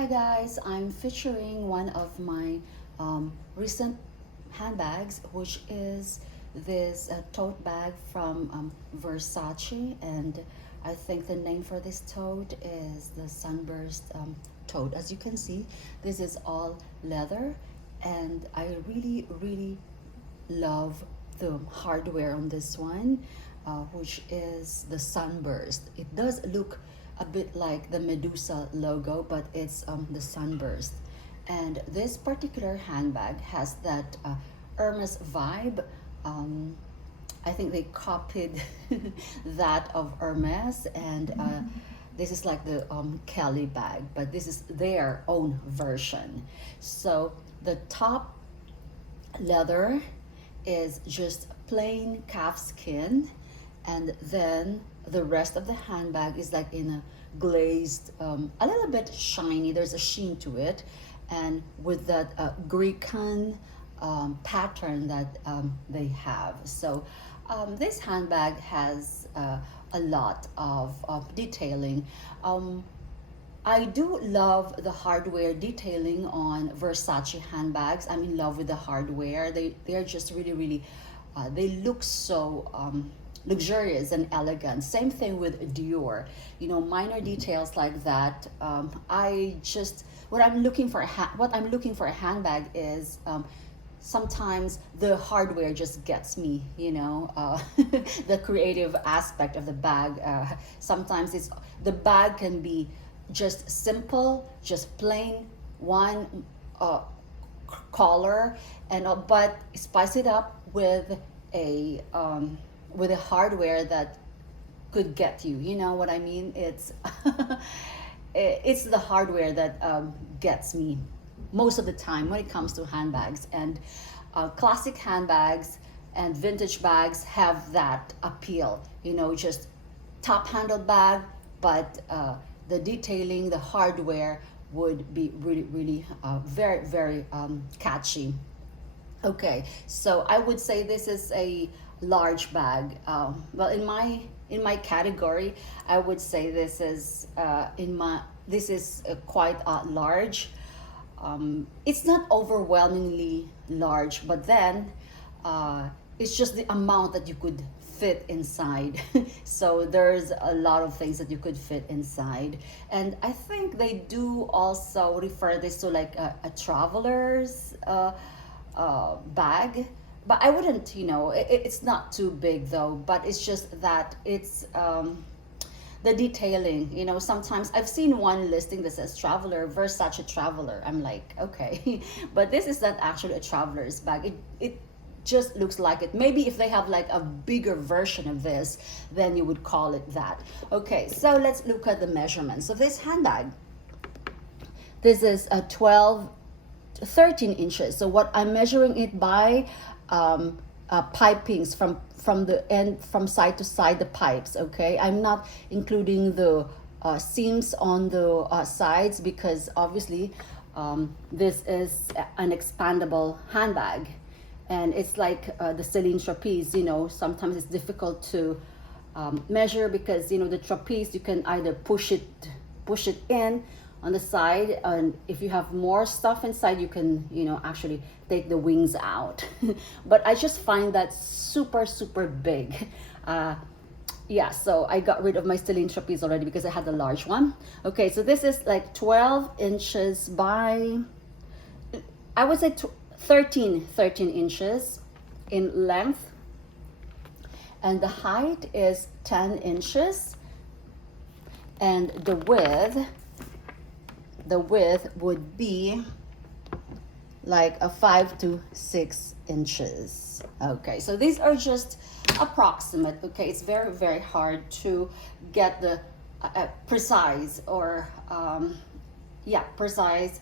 Hi guys, I'm featuring one of my recent handbags, which is this tote bag from Versace, and I think the name for this tote is the Sunburst Tote. As you can see, this is all leather, and I really love the hardware on this one, which is the Sunburst. It does look a bit like the Medusa logo, but it's the Sunburst. And this particular handbag has that Hermes vibe. I think they copied that of Hermes, and this is like the Kelly bag, but this is their own version. So the top leather is just plain calfskin, and then the rest of the handbag is like in a glazed, a little bit shiny. There's a sheen to it, and with that Greekan pattern that they have. So this handbag has a lot of detailing. I do love the hardware detailing on Versace handbags. I'm in love with the hardware. They're just really they look so luxurious and elegant. Same thing with Dior. You know, minor details like that. I just what I'm looking for a handbag is sometimes the hardware just gets me, you know, the creative aspect of the bag. Sometimes the bag can be just simple, just plain one color, and but spice it up with a hardware that could get you. You know what I mean? It's it's the hardware that gets me most of the time when it comes to handbags. And classic handbags and vintage bags have that appeal. You know, just top handled bag, but the detailing, the hardware would be really very catchy. Okay, so I would say this is a large bag. Well, in my category, I would say this is quite large. It's not overwhelmingly large, but then it's just the amount that you could fit inside. So there's a lot of things that you could fit inside, and I think they do also refer this to like a traveler's bag, but I wouldn't, you know, it's not too big though, but it's just that it's the detailing, you know. Sometimes I've seen one listing that says traveler, Versace traveler. I'm like, okay, but this is not actually a traveler's bag. It just looks like it. Maybe if they have like a bigger version of this, then you would call it that. Okay, so let's look at the measurements of this handbag. This is a 13 inches. So what I'm measuring it by, pipings from the end, from side to side, the pipes. Okay, I'm not including the seams on the sides, because obviously this is an expandable handbag, and it's like the Celine trapeze. You know, sometimes it's difficult to measure, because you know the trapeze, you can either push it in on the side, and if you have more stuff inside, you can, you know, actually take the wings out. But I just find that super big. Yeah, so I got rid of my Celine trapeze already because I had the large one. Okay, so this is like 12 inches by, I would say 13 inches in length, and the height is 10 inches, and the width would be like a 5 to 6 inches. Okay, so these are just approximate. Okay, it's very hard to get the precise or precise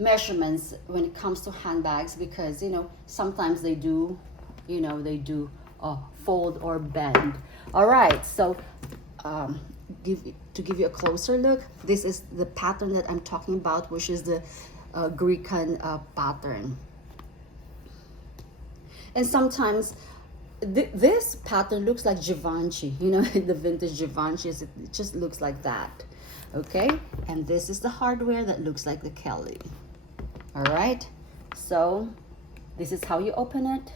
measurements when it comes to handbags, because you know sometimes they do, you know, they do fold or bend. All right, so to give you a closer look, this is the pattern that I'm talking about, which is the Greekan pattern. And sometimes This pattern looks like Givenchy, you know, the vintage Givenchy's. It just looks like that. Okay, and this is the hardware that looks like the Kelly. All right, so this is how you open it.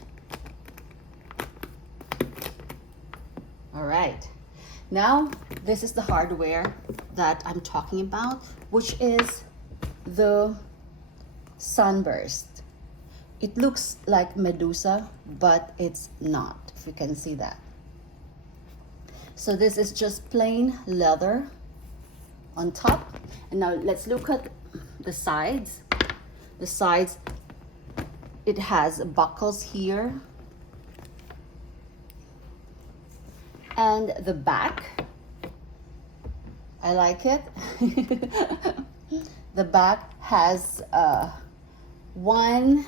All right, now this is the hardware that I'm talking about, which is the Sunburst. It looks like Medusa, but it's not, if you can see that. So this is just plain leather on top. And now let's look at the sides. The sides, it has buckles here. And the back, I like it. The back has one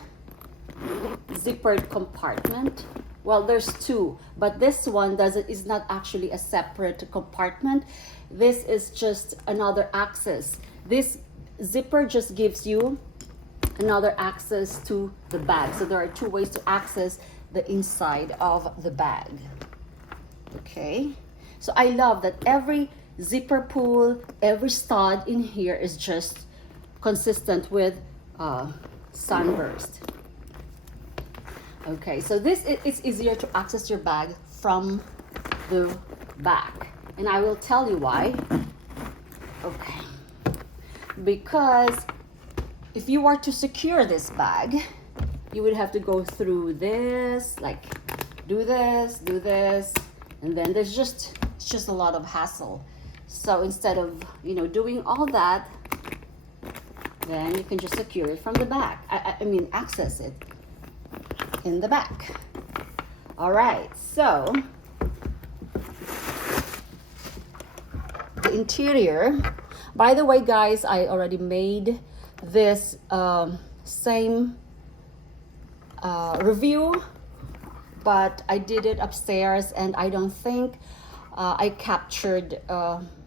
zippered compartment. Well, there's two, but this one is not actually a separate compartment. This is just another access. This zipper just gives you another access to the bag. So there are two ways to access the inside of the bag. Okay, so I love that every zipper pull, every stud in here is just consistent with Sunburst. Okay, so it's easier to access your bag from the back, and I will tell you why. Okay, because if you were to secure this bag, you would have to go through this, like do this, and then it's just a lot of hassle. So instead of, you know, doing all that, then you can just secure it from the back. I mean, access it in the back. All right, so the interior, by the way, guys, I already made this same review, but I did it upstairs, and I don't think I captured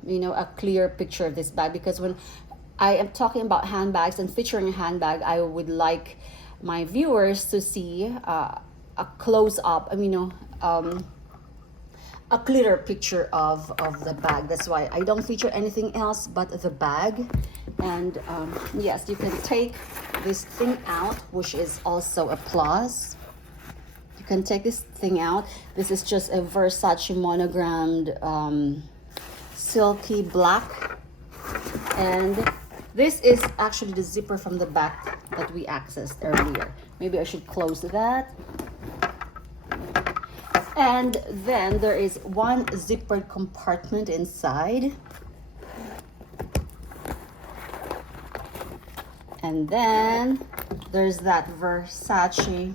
you know, a clear picture of this bag, because when I am talking about handbags and featuring a handbag, I would like my viewers to see a close-up, I mean, you know, a clearer picture of the bag. That's why I don't feature anything else but the bag. And yes, you can take this thing out, which is also a plus. You can take this thing out. This is just a Versace monogrammed silky black, and this is actually the zipper from the back that we accessed earlier. Maybe I should close that. And then there is one zippered compartment inside. And then there's that Versace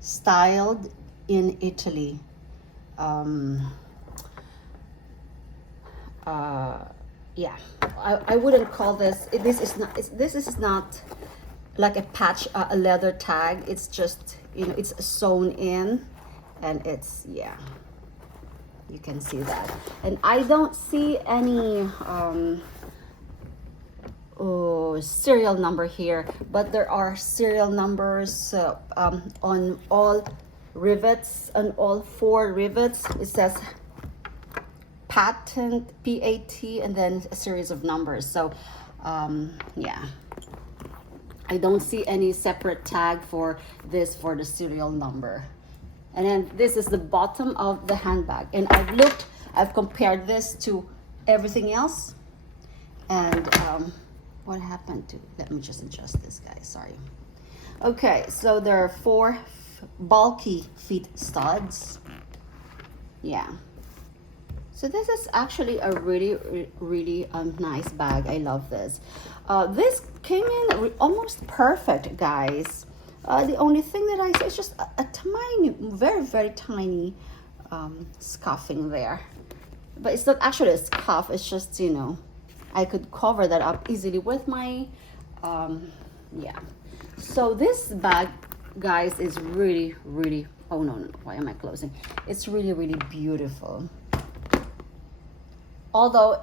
styled in Italy. Yeah, I wouldn't call this. This is not like a patch, a leather tag. It's just, you know, it's sewn in, and it's, yeah, you can see that. And I don't see any serial number here, but there are serial numbers on all rivets, on all 4 rivets. It says patent, PAT, and then a series of numbers. So yeah, I don't see any separate tag for this, for the serial number. And then this is the bottom of the handbag, and I've compared this to everything else. And what happened to, let me just adjust this, guys, sorry. Okay, so there are 4 bulky feet studs. Yeah, so this is actually a really nice bag. I love this. This came in almost perfect, guys. The only thing that I see is just a tiny, very tiny scuffing there, but it's not actually a scuff. It's just, you know, I could cover that up easily with my yeah. So this bag, guys, is really, oh no, why am I closing? It's really beautiful. Although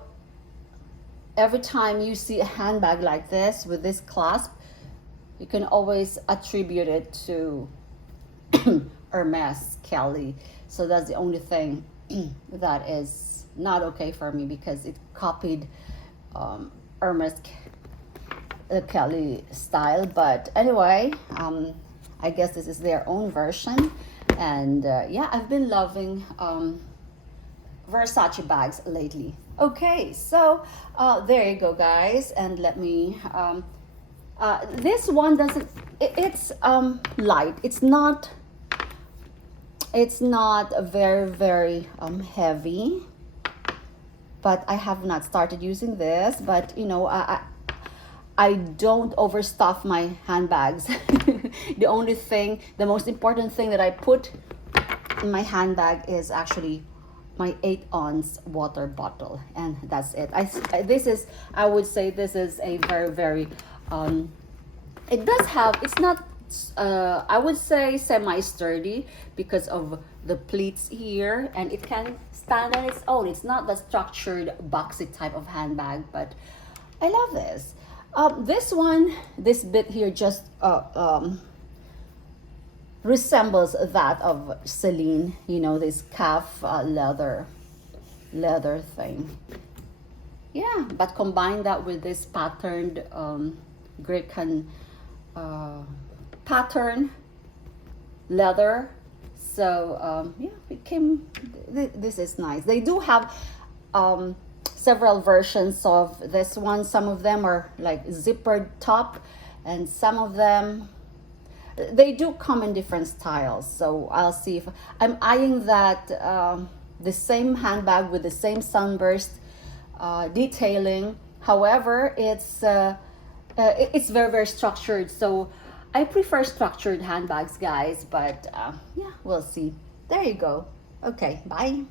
every time you see a handbag like this with this clasp, you can always attribute it to Hermes Kelly. So that's the only thing that is not okay for me, because it copied Hermes Kelly style. But anyway, I guess this is their own version. And yeah, I've been loving Versace bags lately. Okay, so there you go, guys. And let me this one doesn't it's light. It's not very heavy, but I have not started using this. But you know, I don't overstuff my handbags. The most important thing that I put in my handbag is actually my 8-ounce water bottle, and that's it. I would say this is a very it does have, it's not I would say semi-sturdy because of the pleats here, and it can stand on its own. It's not the structured boxy type of handbag, but I love this. This bit here just resembles that of Celine, you know, this calf leather thing. Yeah, but combine that with this patterned Greek pattern leather. So yeah, this is nice. They do have several versions of this one. Some of them are like zippered top, and some of them, they do come in different styles. So I'll see if I'm eyeing that the same handbag with the same sunburst detailing. However, it's very structured. So I prefer structured handbags, guys. But yeah, we'll see. There you go. Okay, bye.